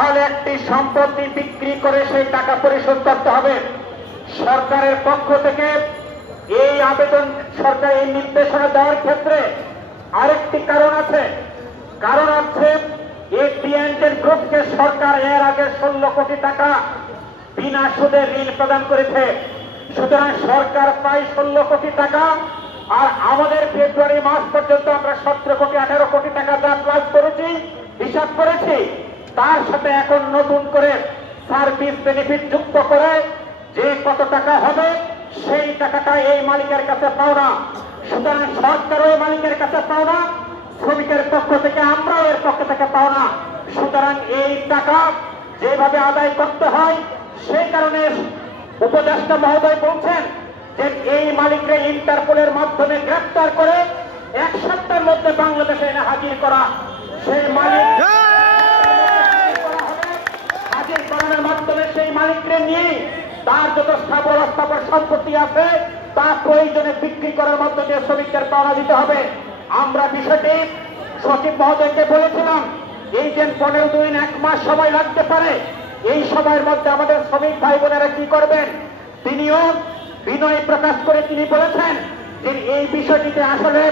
তাহলে একটি সম্পত্তি বিক্রি করে সেই টাকা পরিশোধ করতে হবে। সরকারের পক্ষ থেকে এই আবেদন, সরকার এই নির্দেশনা দেওয়ার ক্ষেত্রে আরেকটি কারণ আছে। কারণ হচ্ছে এই পিএনজেড গ্রুপকে সরকার এর আগে 16 কোটি টাকা বিনা সুদে ঋণ প্রদান করেছে। সুতরাং সরকার প্রায় 16 কোটি টাকা, আর আমাদের ফেব্রুয়ারি মাস পর্যন্ত আমরা 17 কোটি 18 কোটি টাকা যা প্লাস করেছি, হিসাব করেছি, তার সাথে এখন নতুন করে সার্ভিস বেনিফিট যুক্ত করে যে কত টাকা হবে সেই টাকাটা এই মালিকের কাছে পাওনা। সুতরাং সরকারও এই মালিকের কাছে পাওনা, শ্রমিকের পক্ষ থেকে আমরাও এর পক্ষ থেকে পাওনা। সুতরাং এই টাকা যেভাবে আদায় করতে হয় সেই কারণে উপদেষ্টা মহোদয় বলছেন যে এই মালিককে ইন্টারপোলের মাধ্যমে গ্রেফতার করে 1 সপ্তাহের মধ্যে বাংলাদেশে এনে হাজির করা। সেই মালিক হাজির করানোর মাধ্যমে সেই মালিককে নিয়ে তার যত স্থাবর অস্থাবর সম্পত্তি আছে তা প্রয়োজনে বিক্রি করার মধ্য দিয়ে শ্রমিকদের পাওনা দিতে হবে। আমরা বিষয়টি সচিব মহোদয়কে বলেছিলাম, এই যে 15 দিন 1 মাস সময় লাগতে পারে, এই সময়ের মধ্যে আমাদের শ্রমিক ভাই বোনেরা কি করবেন। তিনিও বিনয় প্রকাশ করে তিনি বলেছেন যে এই বিষয়টিতে আসলে